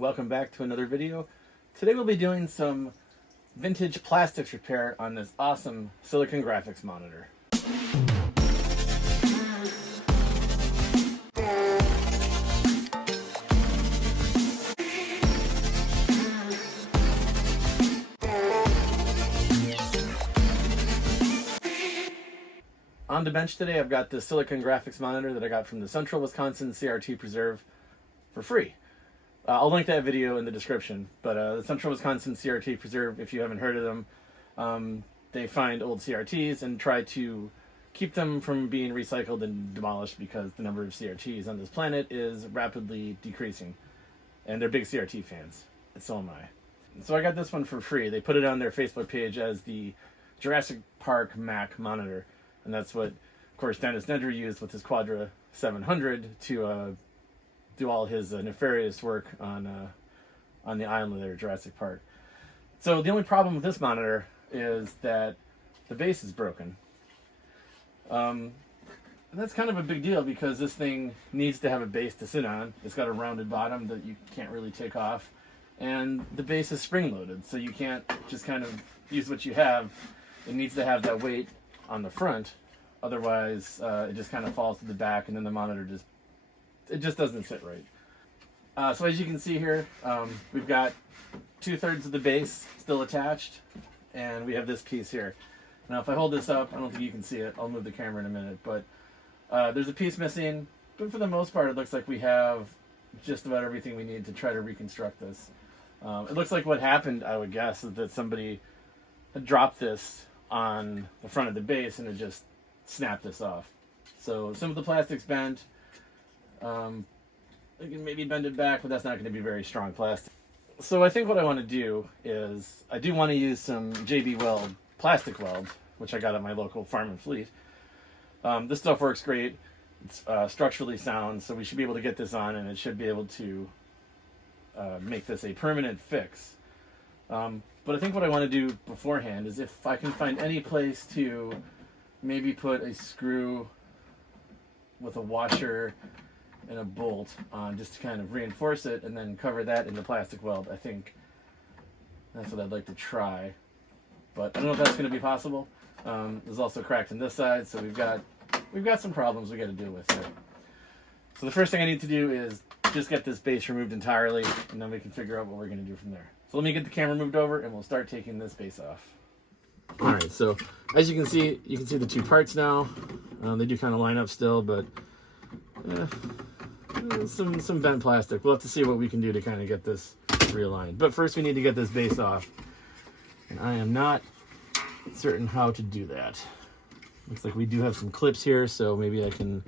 welcome back to another video. Today we'll be doing some vintage plastics repair on this awesome silicon graphics monitor. On the bench today I've got the silicon graphics monitor that I got from the Central Wisconsin CRT Preserve for free. I'll link that video in the description, but the Central Wisconsin CRT Preserve, if you haven't heard of them, they find old CRTs and try to keep them from being recycled and demolished because the number of CRTs on this planet is rapidly decreasing. And they're big CRT fans, and so am I. And so I got this one for free. They put it on their Facebook page as the Jurassic Park Mac monitor, and that's what, of course, Dennis Nedry used with his Quadra 700 to do all his nefarious work on the island there, Jurassic Park. So the only problem with this monitor is that the base is broken. And that's kind of a big deal because this thing needs to have a base to sit on. It's got a rounded bottom that you can't really take off. And the base is spring-loaded, so you can't just kind of use what you have. It needs to have that weight on the front. Otherwise, it just kind of falls to the back, and then the monitor just doesn't sit right. So as you can see here, we've got 2/3 of the base still attached, and we have this piece here. Now if I hold this up, I don't think you can see it. I'll move the camera in a minute, but there's a piece missing, but for the most part it looks like we have just about everything we need to try to reconstruct this. It looks like what happened, I would guess, is that somebody had dropped this on the front of the base and it just snapped this off. So some of the plastic's bent. I can maybe bend it back, but that's not going to be very strong plastic. So I think what I want to do is, I do want to use some JB Weld plastic weld, which I got at my local Farm and Fleet. This stuff works great. It's structurally sound, so we should be able to get this on, and it should be able to make this a permanent fix. But I think what I want to do beforehand is, if I can find any place to maybe put a screw with a washer and a bolt on, just to kind of reinforce it and then cover that in the plastic weld. I think that's what I'd like to try, but I don't know if that's going to be possible. There's also cracks on this side, so we've got some problems we got to deal with here. So the first thing I need to do is just get this base removed entirely, and then we can figure out what we're going to do from there. So let me get the camera moved over and we'll start taking this base off. Alright, so as you can see the two parts now. They do kind of line up still, but some bent plastic. We'll have to see what we can do to kind of get this realigned. But first we need to get this base off, and I am not certain how to do that. Looks like we do have some clips here, so maybe I can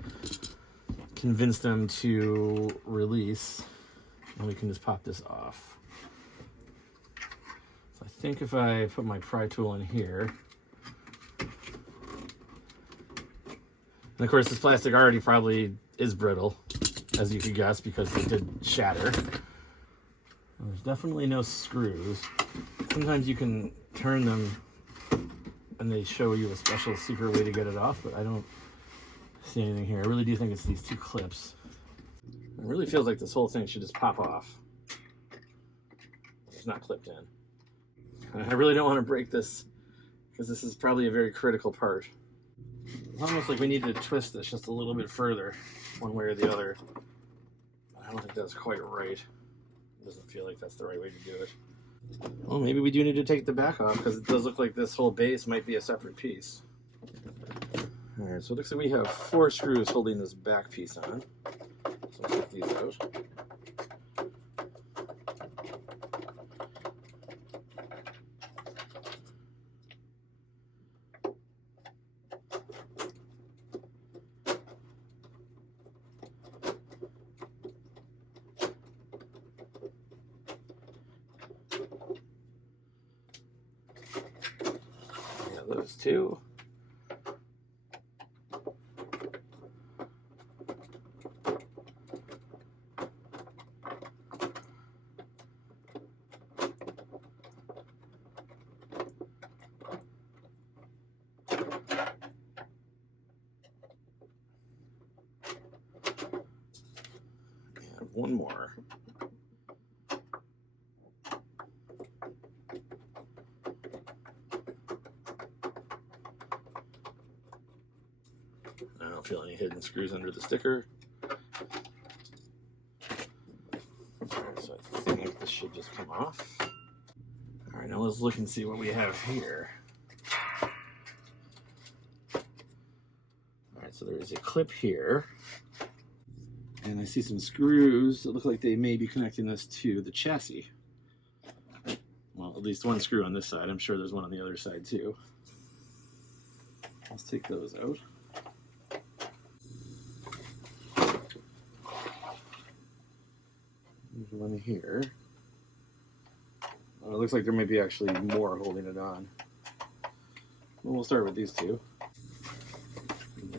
convince them to release, and we can just pop this off. So I think if I put my pry tool in here, and of course this plastic already probably is brittle, as you could guess, because it did shatter. There's definitely no screws. Sometimes you can turn them and they show you a special secret way to get it off, but I don't see anything here. I really do think it's these two clips. It really feels like this whole thing should just pop off. It's not clipped in. I really don't want to break this, because this is probably a very critical part. It's almost like we need to twist this just a little bit further, one way or the other. I don't think that's quite right. It doesn't feel like that's the right way to do it. Well, maybe we do need to take the back off, because it does look like this whole base might be a separate piece. Alright, so it looks like we have 4 screws holding this back piece on. So let's get these out. Those two. And one more. I don't feel any hidden screws under the sticker. So I think this should just come off. All right, now let's look and see what we have here. All right, so there is a clip here. And I see some screws that look like they may be connecting this to the chassis. Well, at least one screw on this side. I'm sure there's one on the other side too. Let's take those out. There's one here. Oh, it looks like there might be actually more holding it on. Well, we'll start with these two.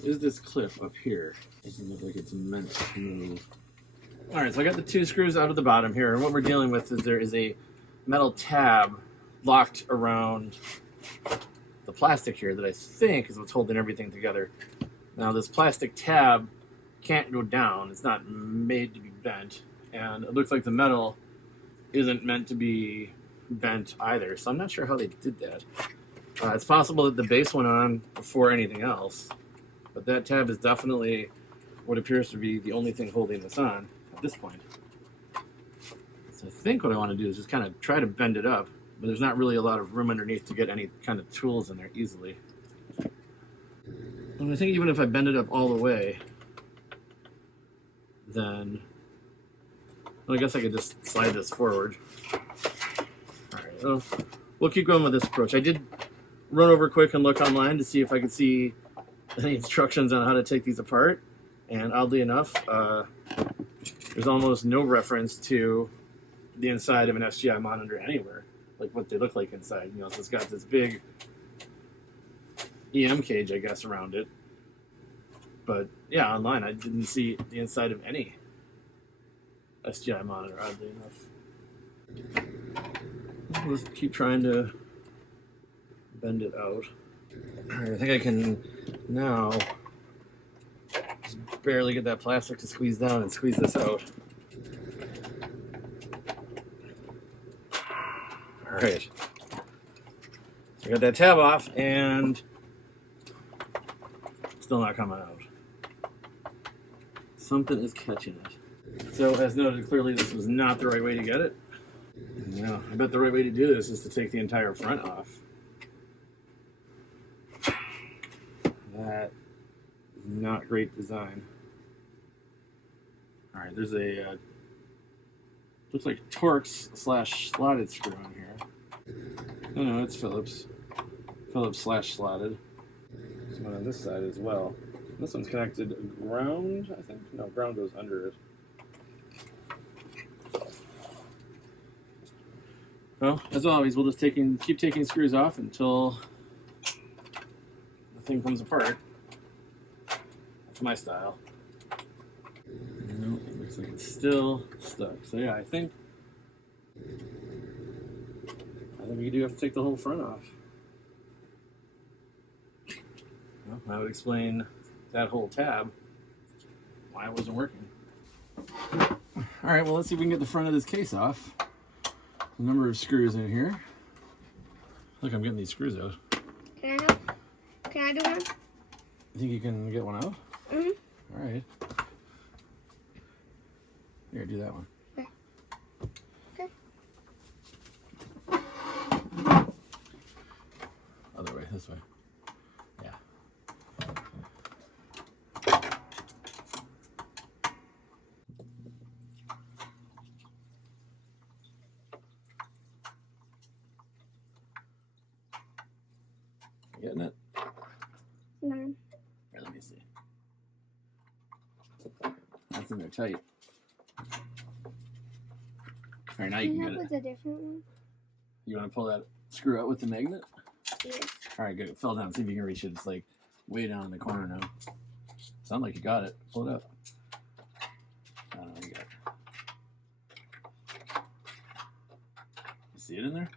Is this clip up here? Doesn't look like it's meant to move. All right, so I got the two screws out of the bottom here, and what we're dealing with is there is a metal tab locked around the plastic here that I think is what's holding everything together. Now, this plastic tab can't go down. It's not made to be bent, and it looks like the metal isn't meant to be bent either, so I'm not sure how they did that. It's possible that the base went on before anything else, but that tab is definitely what appears to be the only thing holding this on at this point. So I think what I want to do is just kind of try to bend it up, but there's not really a lot of room underneath to get any kind of tools in there easily. And I think even if I bend it up all the way, then well, I guess I could just slide this forward. All right, well, we'll keep going with this approach. I did run over quick and look online to see if I could see any instructions on how to take these apart, and oddly enough, there's almost no reference to the inside of an SGI monitor anywhere, like what they look like inside. You know, so it's got this big EM cage, I guess, around it. But yeah, online I didn't see the inside of any SGI monitor, oddly enough. Let's keep trying to bend it out. I think I can now just barely get that plastic to squeeze down and squeeze this out. All right. So I got that tab off and still not coming out. Something is catching it. So as noted, clearly this was not the right way to get it. No, I bet the right way to do this is to take the entire front off. That is not great design. All right, there's a looks like Torx / slotted screw on here. No, it's Phillips. Phillips / slotted. There's one on this side as well. This one's connected to ground, I think. No, ground goes under it. Well, as always, we'll just keep taking screws off until the thing comes apart. That's my style. No, it looks like it's still stuck. So yeah, I think we do have to take the whole front off. Well, that would explain that whole tab, why it wasn't working. All right, well, let's see if we can get the front of this case off. A number of screws in here. Look, I'm getting these screws out. Can I help? Can I do one? You think you can get one out? Mm-hmm. All right. Here, do that one. Okay. Other way, this way. Yeah. You getting it? No. Here, let me see. That's in there tight. All right, now you can get it. With a different one? You want to pull that screw out with the magnet? Yes. All right, good. It fell down. See if you can reach it. It's like way down in the corner now. Sound like you got it. Pull it up. I don't know. You got it. You see it in there?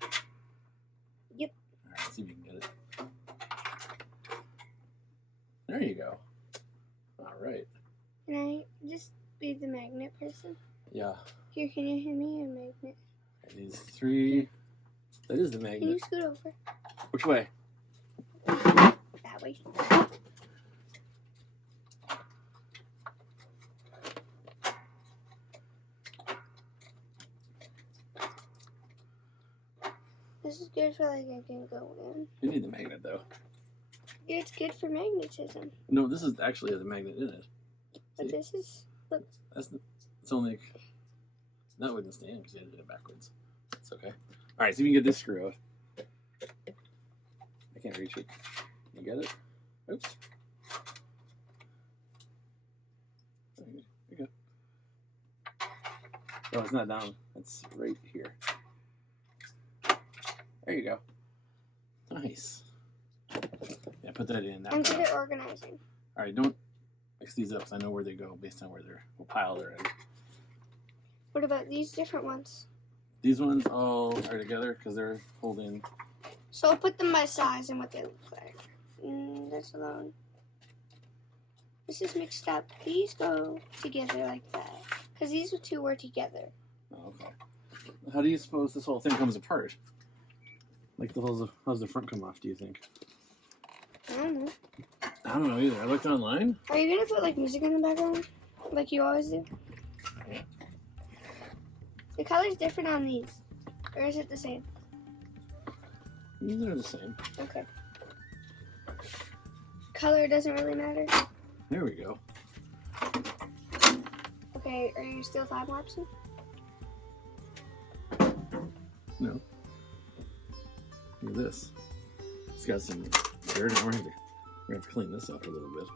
Yep. All right, let's see if you can get it. There you go. All right. Can I just be the magnet person? Yeah. Here, can you hand me a magnet? And these three. That is the magnet. Can you scoot over? Which way? That way. This is good for like I can go in. You need the magnet though. Yeah, it's good for magnetism. No, this is actually has a magnet in it. But See? this is look. It's only that wouldn't stand because you had to do it backwards. It's okay. All right, so you can get this screw out. I can't reach it. You get it? Oops. There you go. Oh, it's not down. It's right here. There you go. Nice. Yeah, put that in. I'm good at organizing. All right, don't mix these up because I know where they go based on where they're what pile they're in. What about these different ones? These ones all are together because they're holding. So I'll put them by size and what they look like. That's alone. This is mixed up. These go together like that. Because these two were together. Oh, okay. How do you suppose this whole thing comes apart? Like how's the front come off, do you think? I don't know. I don't know either. I looked online. Are you going to put like music in the background? Like you always do? The color's different on these. Or is it the same? These are the same. Okay. Color doesn't really matter. There we go. Okay, are you still time-lapsing? No. Look at this. It's got some dirt and we're gonna have to clean this up a little bit.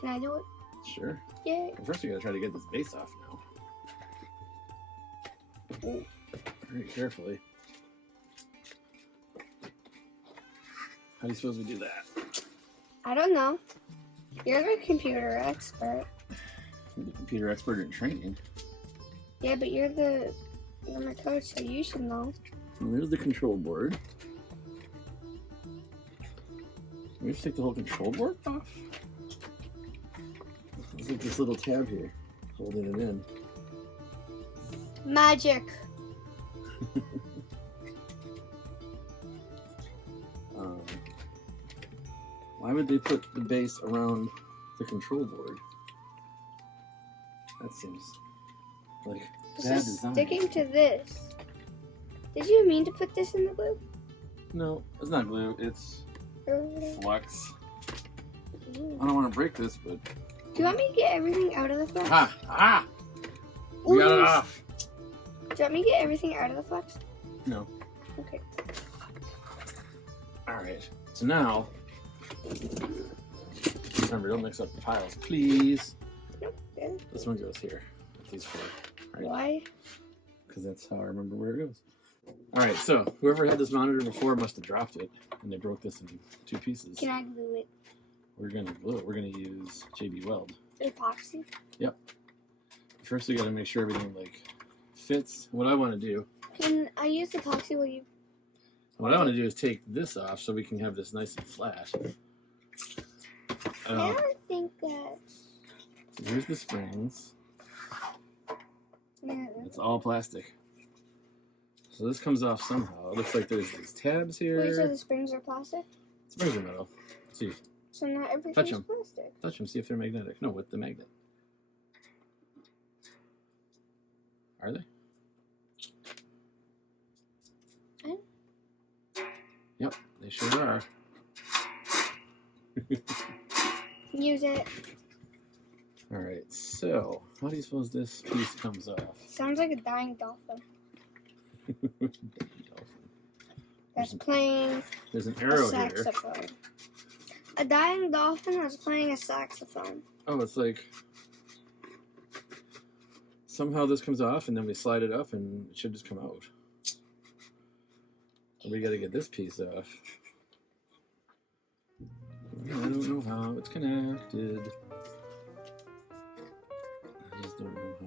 Can I do it? Sure. Yay. Well, first we gotta try to get this base off now. Ooh. Very carefully. How do you suppose we do that? I don't know. You're the computer expert. I'm the computer expert in training. Yeah, but you're my coach, so you should know. And there's the control board. We have to take the whole control board off. There's like this little tab here holding it in. Magic. Why would they put the base around the control board? That seems like bad This is design. sticking to this. Did you mean to put this in the glue? No, it's not glue. It's Or flux. Ooh. I don't want to break this, but Do you want me to get everything out of the flux? ah! We got it Ooh. off. Do you want me to get everything out of the flux? No. Okay. All right. So now, remember, don't mix up the piles, please. Nope. Good. This one goes here. These four. Right? Why? Because that's how I remember where it goes. All right. So whoever had this monitor before must have dropped it, and they broke this into two pieces. Can I glue it? We're gonna glue it. We're gonna use JB Weld. Epoxy? Yep. First, we gotta make sure everything like fits. What I want to do. Can I use epoxy while you... What I want to do is take this off so we can have this nice and flat. I don't think that's... Here's the springs. Yeah. It's all plastic. So this comes off somehow. It looks like there's these tabs here. Wait, so the springs are plastic? Springs are metal. See, So not everything's Touch 'em. plastic. touch them. See if they're magnetic. No, with the magnet. Are they? Yep, they sure are. Use it. All right. So, how do you suppose this piece comes off? Sounds like a dying dolphin. That's There's playing an a arrow here. saxophone. A dying dolphin that's playing a saxophone. Oh, it's like somehow this comes off and then we slide it up and it should just come out. So we got to get this piece off. I don't know how it's connected. I just don't know how.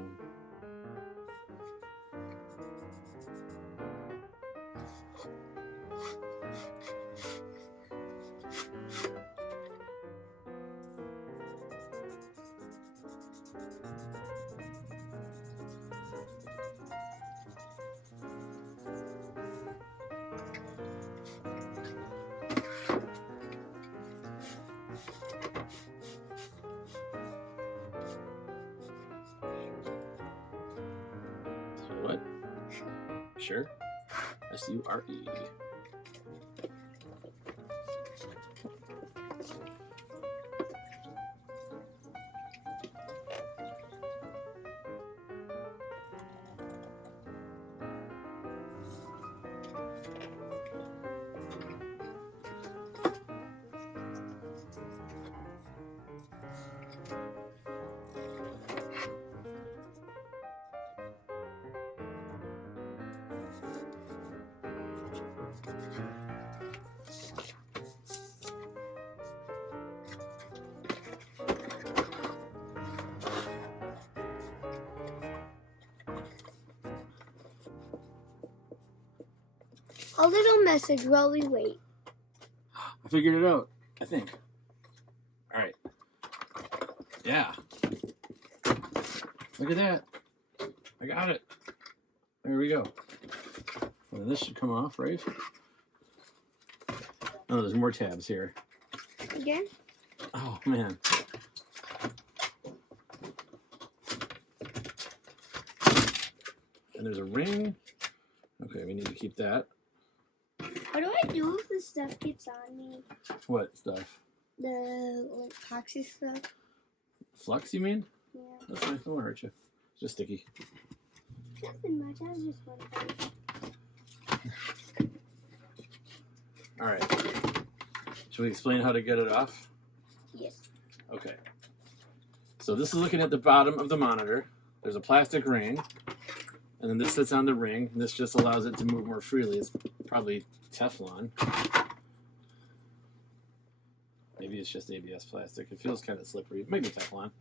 What? Sure. S-U-R-E. A little message while we wait. I figured it out, I think. All right. Yeah. Look at that. I got it. There we go. Well, this should come off, right? Oh, there's more tabs here. Again? Oh, man. And there's a ring. Okay, we need to keep that. What do I do if the stuff gets on me? What stuff? The epoxy stuff? Flux, you mean? Yeah. That's fine. It won't hurt you. It's just sticky. Nothing much. I was just wondering. All right. Should we explain how to get it off? Yes. Okay. So this is looking at the bottom of the monitor. There's a plastic ring, and then this sits on the ring, and this just allows it to move more freely. It's probably Teflon. Maybe it's just ABS plastic. It feels kind of slippery. Maybe Teflon.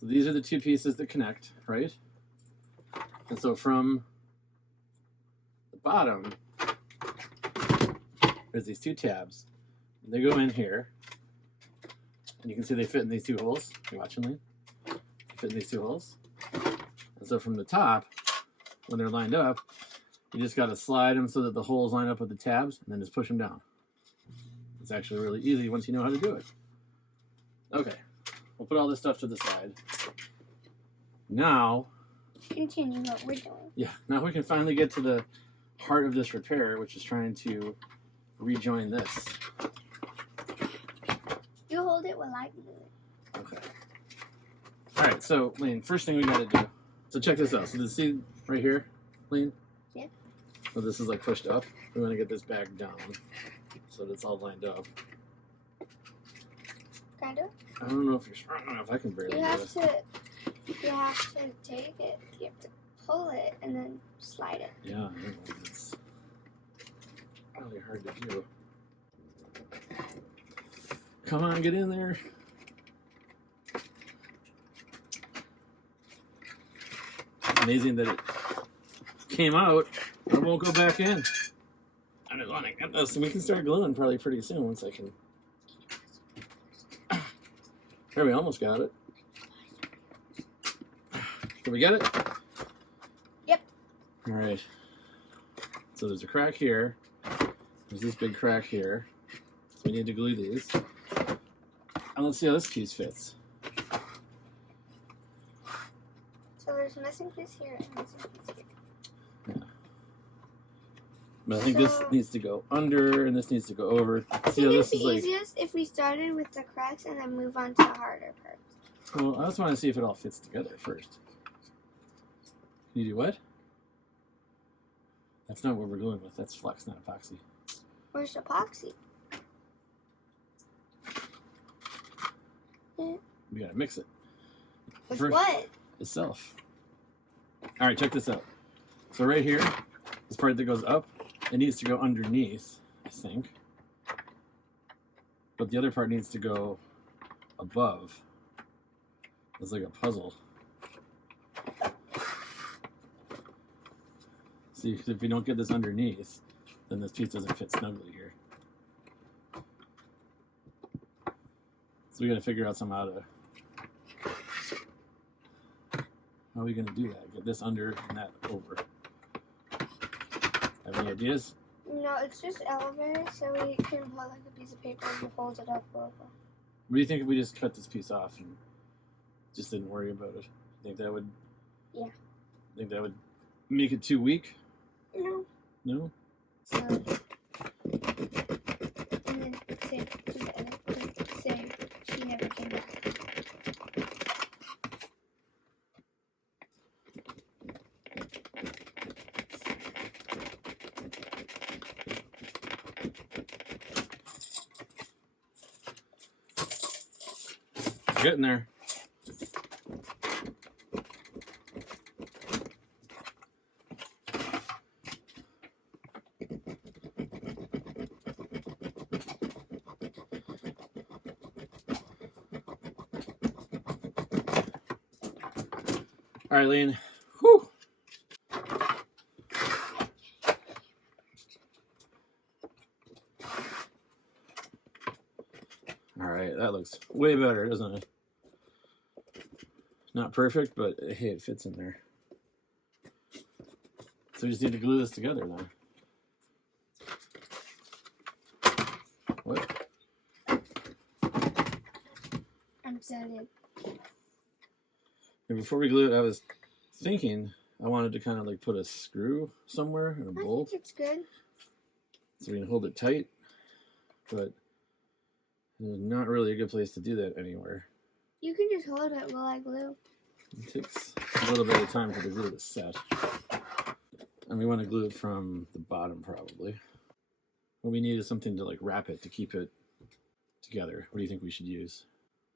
So these are the two pieces that connect, right? And so from the bottom, there's these two tabs. They go in here, and you can see they fit in these two holes. You watching, Lain? They fit in these two holes. And so from the top, when they're lined up, you just got to slide them so that the holes line up with the tabs, and then just push them down. It's actually really easy once you know how to do it. Okay, we'll put all this stuff to the side. Now, continue what we're doing. Yeah, now we can finally get to the heart of this repair, which is trying to rejoin this. You hold it while I do it. Okay. All right, so Lain, first thing we got to do. So check this out. So the see right here, Lain? Yeah. So this is like pushed up. We want to get this back down so that it's all lined up. Kind of. I don't know if you're strong enough. I can barely You do have it. to take it. You have to pull it and then slide it. Yeah, I know. It's really hard to do. Come on, get in there. Amazing that it came out, but it won't go back in. I just want to get this, and we can start gluing probably pretty soon once I can. There, we almost got it. Did we get it? Yep. All right. So there's a crack here. There's this big crack here. So we need to glue these. And let's see how this piece fits. So there's missing piece here and missing piece here. Yeah. But I think this needs to go under and this needs to go over. I See think how it's this the is like. easiest if we started with the cracks and then move on to the harder parts. Well, I just want to see if it all fits together first. You do what? That's not what we're gluing with. That's flux, not epoxy. Where's epoxy? Yeah. We gotta mix it. With First- what? Itself. All right, check this out. So right here, this part that goes up, it needs to go underneath, I think. But the other part needs to go above. It's like a puzzle. See, if we don't get this underneath, then this piece doesn't fit snugly here. So we got to figure out somehow to. How are we going to do that? Get this under and that over. Have any ideas? No, it's just elevator, so we can put like a piece of paper and fold it up over. What do you think if we just cut this piece off and just didn't worry about it? Think that would? Yeah. Think that would make it too weak? No. No? So, and then say to the other, say she never came back. Getting there. All right, Lain. Whew. All right, that looks way better, doesn't it? Not perfect, but hey, it fits in there. So we just need to glue this together then. What? I'm excited. And before we glue it, I was thinking I wanted to kind of like put a screw somewhere and a I bolt think it's good. so we can hold it tight, but there's not really a good place to do that anywhere. You can just hold it while I glue. It takes a little bit of time for the glue to set. And we want to glue it from the bottom probably. What we need is something to like wrap it to keep it together. What do you think we should use?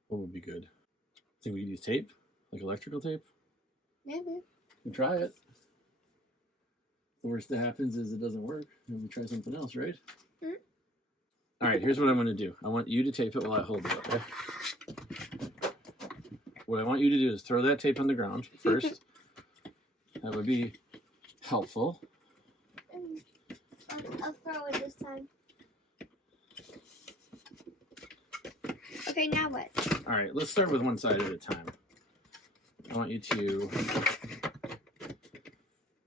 What would be good? Think we could use tape? Like electrical tape? Maybe. We can try it. The worst that happens is it doesn't work, and we try something else, right? Mm-hmm. All right, here's what I'm going to do. I want you to tape it while I hold it, okay? What I want you to do is throw that tape on the ground first. That would be helpful. I'll throw it this time. Okay, now what? All right, let's start with one side at a time. I want you to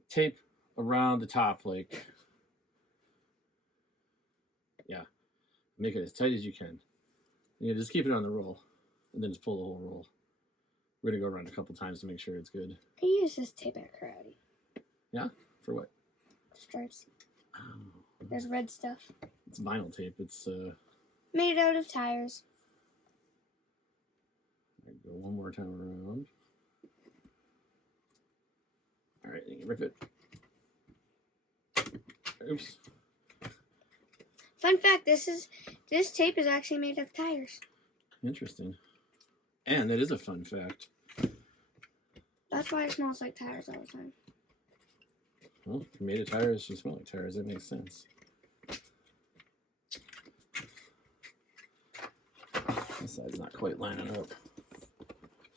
tape around the top, like, yeah, make it as tight as you can. Yeah, just keep it on the roll, and then just pull the whole roll. We're gonna go around a couple times to make sure it's good. I use this tape at karate. Yeah? For what? Stripes. Oh, There's red stuff. it's vinyl tape. It's Made out of tires. go one more time around. All right, you can rip it. Oops. Fun fact: this tape is actually made of tires. Interesting. And that is a fun fact. That's why it smells like tires all the time. Well, if you made of tires, you smell like tires. That makes sense. This side's not quite lining up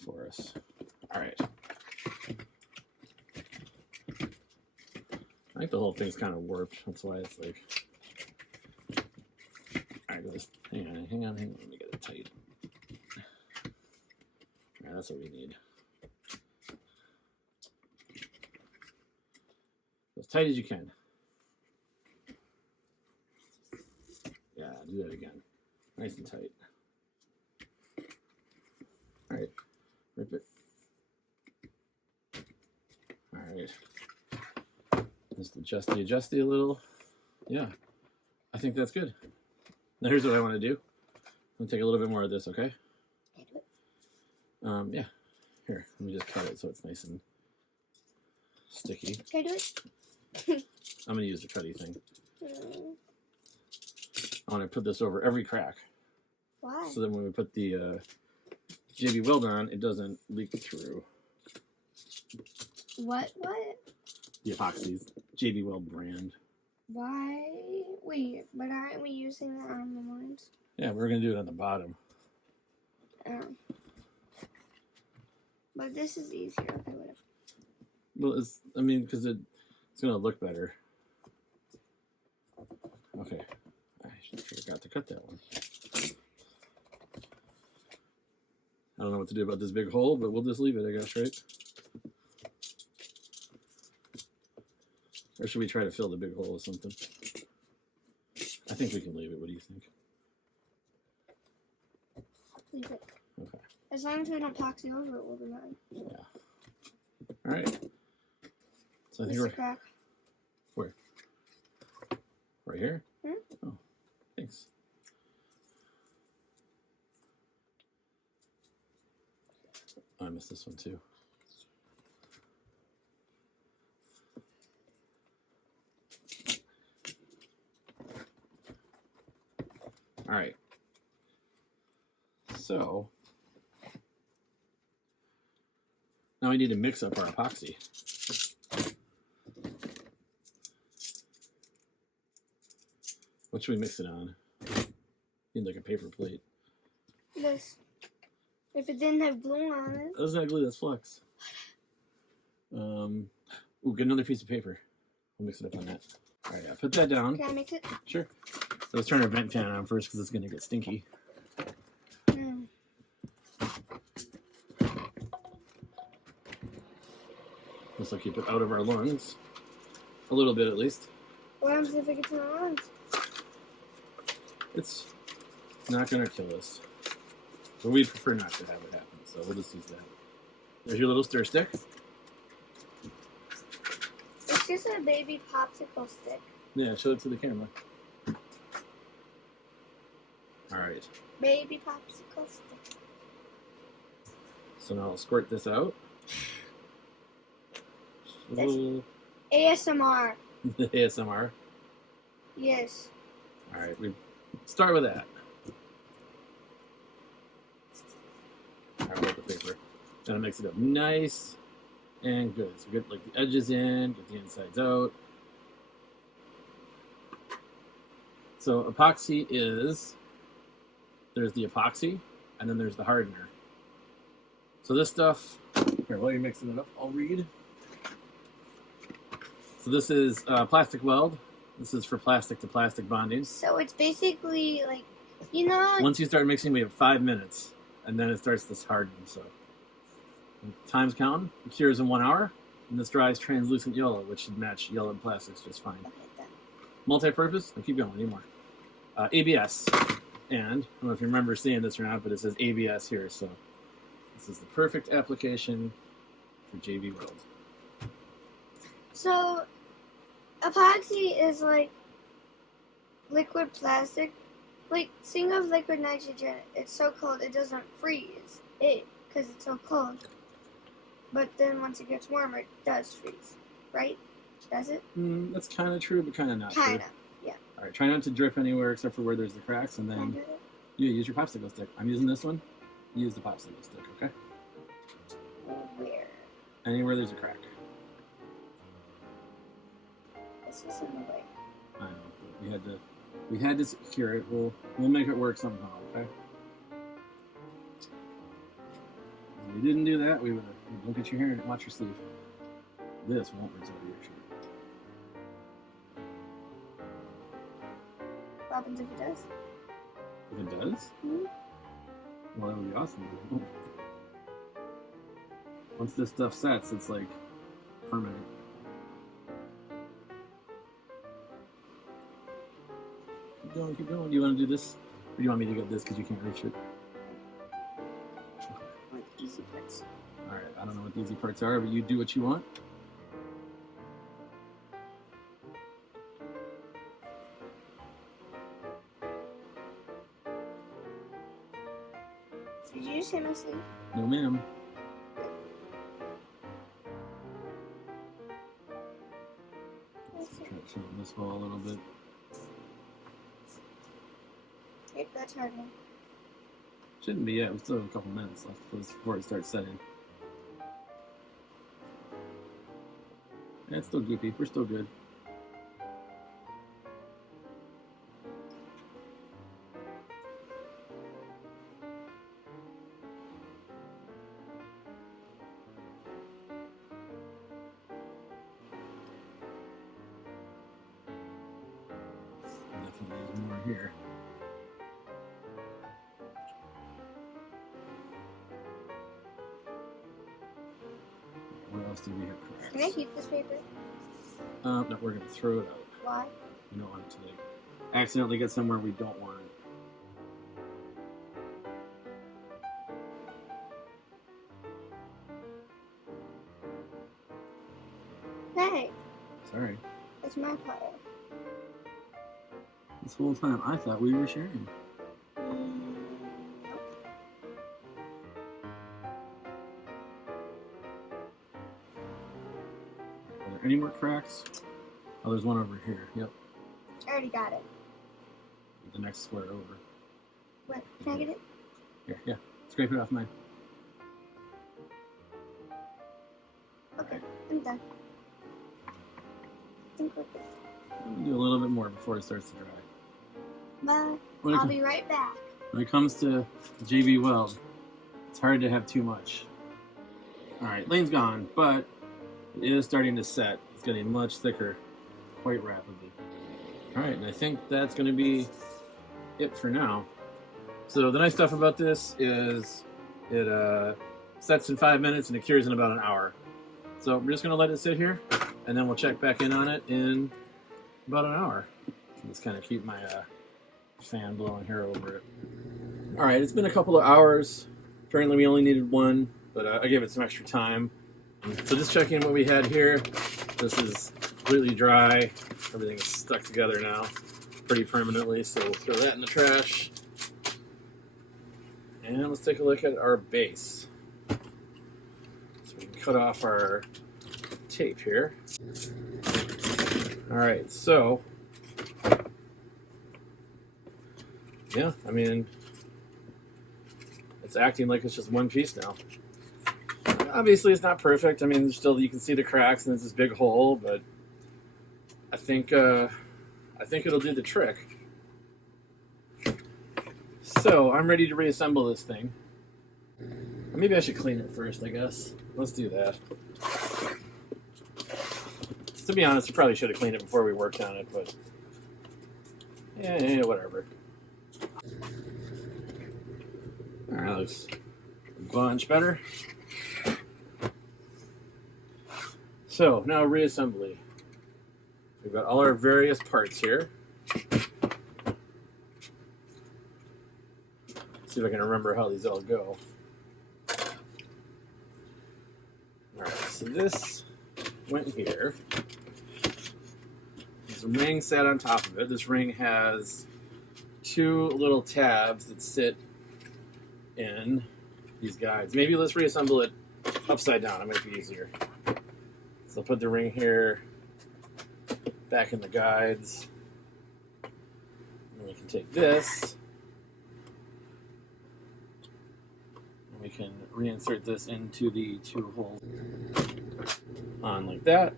for us. All right. I think the whole thing's kind of warped. That's why it's like. All right, let's hang on. Let me get it tight. All right, that's what we need. As tight as you can. Yeah, do that again. Nice and tight. All right, rip it. All right. Just adjusty a little. Yeah, I think that's good. Now here's what I want to do. I'm gonna take a little bit more of this, okay? Yeah. Here, let me just cut it so it's nice and sticky. Can I do it? I'm gonna use the cutty thing. I want to put this over every crack. Why? So then when we put the JB weld on, it doesn't leak through. What? The epoxies, JB Weld brand. Why? Wait, but aren't we using that on the lines? Yeah, we're gonna do it on the bottom. Oh. But this is easier. Okay, whatever. Well, I mean, because it's gonna look better. Okay, I forgot to cut that one. I don't know what to do about this big hole, but we'll just leave it, I guess, right? Or should we try to fill the big hole with something? I think we can leave it. What do you think? Leave it. Okay. As long as we don't epoxy over it, we'll be fine. Yeah. All right. So I think This is a crack. Where? Right here? Hmm? Oh, thanks. Oh, I missed this one too. All right. So now we need to mix up our epoxy. What should we mix it on? Need like a paper plate. This. If it didn't have glue on it. That's not glue, that's flux. Ooh, get another piece of paper. We'll mix it up on that. All right, put that down. Can I mix it? Sure. So let's turn our vent fan on first because it's going to get stinky. Mm. This will keep it out of our lungs. A little bit at least. What happens if it gets in our lungs? It's not going to kill us. But we prefer not to have it happen, so we'll just use that. There's your little stir stick. It's just a baby popsicle stick. Yeah, show it to the camera. Alright. Baby popsicle stick. So now I'll squirt this out. ASMR. ASMR. Yes. Alright, we start with that. Alright, with the paper. Trying to mix it up nice and good. So get like the edges in, get the insides out. So epoxy is, there's the epoxy and then there's the hardener. So this stuff, here, while you're mixing it up, I'll read. So this is plastic weld. This is for plastic to plastic bonding. So it's basically like, you know. Once you start mixing, we have 5 minutes, and then it starts to harden. So time's counting. It cures in 1 hour, and this dries translucent yellow, which should match yellowed plastics just fine. Okay, done. Multi-purpose. I'll keep going. Need more. ABS, and I don't know if you remember seeing this or not, but it says ABS here. So this is the perfect application for JV Weld. So epoxy is like liquid plastic. Like, think of liquid nitrogen. It's so cold it doesn't freeze. Because it's so cold. But then once it gets warmer, it does freeze. Right? Does it? That's kind of true, but kind of not Kind true. of, yeah. All right, try not to drip anywhere except for where there's the cracks, and Can I then do that? you use your popsicle stick. I'm using this one. You use the popsicle stick, okay? Where? Anywhere there's a crack. This is in the way. I know, but we had to secure it. We'll make it work somehow, okay? If we didn't do that, we would look at your hair and watch your sleeve. This won't resolve your shirt. What happens if it does? If it does, Hmm? well, that would be awesome. Once this stuff sets, it's like permanent. Keep going, keep going. Do you want to do this? Or do you want me to get this because you can't reach it? Like easy parts. Alright, I don't know what the easy parts are, but you do what you want. Did you just hit my sleeve? No, ma'am. Try to show this hole a little bit. Yep, that's hardening. Shouldn't be yet. We still have a couple minutes left before it starts setting. Yeah, it's still goopy. We're still good. Definitely there's more here. What else do we have cracks? Can I keep this paper? No, we're gonna throw it out. Why? We don't want it to like accidentally get somewhere we don't want it. Hey, Sorry. it's my pile. This whole time I thought we were sharing. Are there any more cracks? Oh, there's one over here. Yep. I already got it. The next square over. What? Can I get it? Here, yeah. Scrape it off mine. Okay, I'm done. I think we're good. Do a little bit more before it starts to dry. But I'll be right back. When it comes to JB Weld, it's hard to have too much. Alright, Lane's gone, but it is starting to set. It's getting much thicker quite rapidly. Alright, and I think that's going to be it for now. So the nice stuff about this is it sets in 5 minutes and it cures in about an hour. So we're just going to let it sit here, and then we'll check back in on it in about an hour. Just kind of keep my fan blowing here over it. Alright, it's been a couple of hours. Apparently we only needed one, but I gave it some extra time. So just checking what we had here. This is completely dry. Everything is stuck together now pretty permanently, so we'll throw that in the trash. And let's take a look at our base. So we can cut off our tape here. Alright, so yeah, I mean, it's acting like it's just one piece now. Obviously, it's not perfect. I mean, still you can see the cracks and there's this big hole, but I think it'll do the trick. So I'm ready to reassemble this thing. Maybe I should clean it first, I guess. Let's do that. To be honest, I probably should have cleaned it before we worked on it, but yeah, whatever. Alright, that looks a bunch better. So, now reassembly. We've got all our various parts here. See if I can remember how these all go. Alright, so this went here. There's a ring sat on top of it. This ring has two little tabs that sit in these guides. Maybe let's reassemble it upside down. It might be easier. So I'll put the ring here back in the guides. And we can take this and we can reinsert this into the two holes on like that.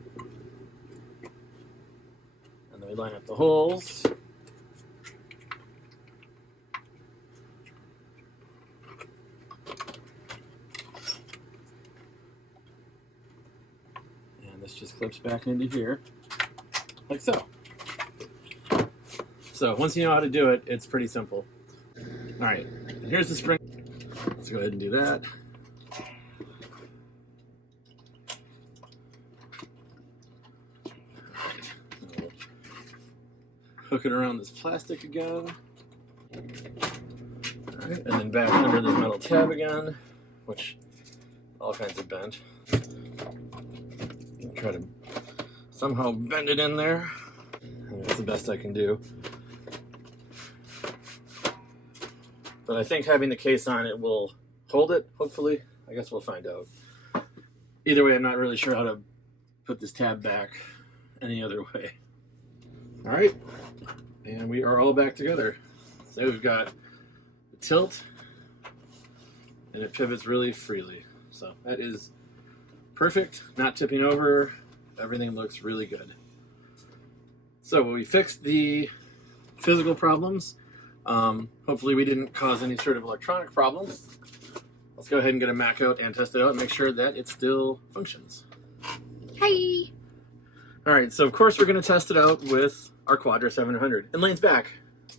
And then we line up the holes. This just clips back into here, like so. So once you know how to do it, it's pretty simple. All right, and here's the spring. Let's go ahead and do that. We'll hook it around this plastic again. All right, and then back under this metal tab again, which all kinds of bent. Try to somehow bend it in there. That's the best I can do. But I think having the case on it will hold it, hopefully. I guess we'll find out. Either way, I'm not really sure how to put this tab back any other way. Alright, and we are all back together. So we've got the tilt, and it pivots really freely. So that is perfect, not tipping over. Everything looks really good. So we fixed the physical problems. Hopefully we didn't cause any sort of electronic problems. Let's go ahead and get a Mac out and test it out and make sure that it still functions. Hi! Alright, so of course we're going to test it out with our Quadra 700. And Lane's back.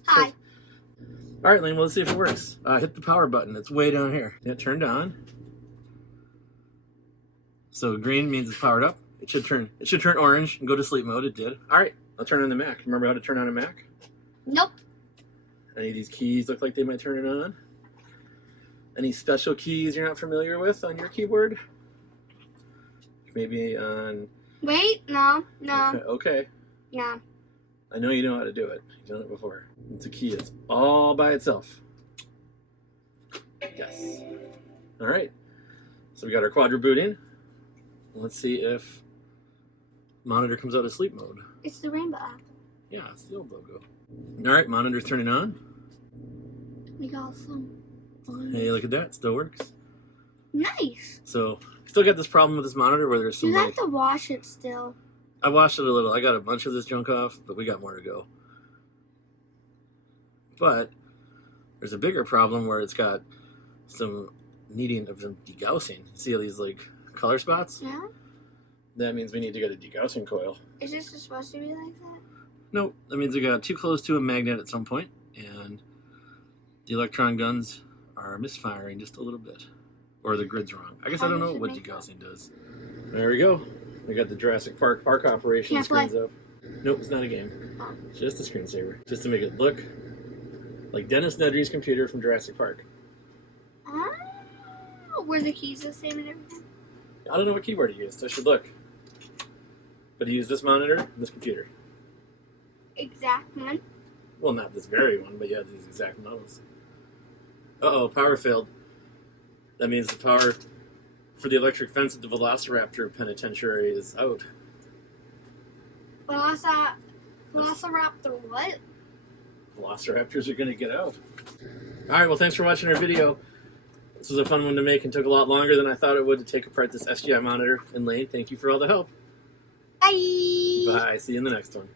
Hi. Alright, Lane, well, let's see if it works. Hit the power button. It's way down here. It turned on. So green means it's powered up. It should turn orange and go to sleep mode. It did. All right, I'll turn on the Mac. Remember how to turn on a Mac? Nope. Any of these keys look like they might turn it on? Any special keys you're not familiar with on your keyboard? Maybe on... Wait, no. Okay. Yeah. I know you know how to do it. You've done it before. It's a key. It's all by itself. Yes. All right. So we got our quadra boot in. Let's see if monitor comes out of sleep mode. It's the rainbow app. Yeah, it's the old logo. All right, monitor's turning on. We got some. Hey, look at that. Still works. Nice. So, still got this problem with this monitor where there's some. You have to wash it still. I washed it a little. I got a bunch of this junk off, but we got more to go. But there's a bigger problem where it's got some needing of some degaussing. See all these like color spots? Yeah. That means we need to get a degaussing coil. Is this supposed to be like that? Nope. That means we got too close to a magnet at some point, and the electron guns are misfiring just a little bit. Or the grid's wrong. I guess I don't know what degaussing does. There we go. We got the Jurassic Park park operation screens up. Nope, it's not a game. Oh. It's just a screensaver. Just to make it look like Dennis Nedry's computer from Jurassic Park. Oh, were the keys the same and everything? I don't know what keyboard he used. I should look. But he used this monitor and this computer. Exact one? Well, not this very one, but yeah, these exact models. Uh-oh, power failed. That means the power for the electric fence at the Velociraptor Penitentiary is out. Velociraptor what? Velociraptors are going to get out. Alright, well, thanks for watching our video. This was a fun one to make and took a lot longer than I thought it would to take apart this SGI monitor. And Lane, thank you for all the help. Bye! Bye. See you in the next one.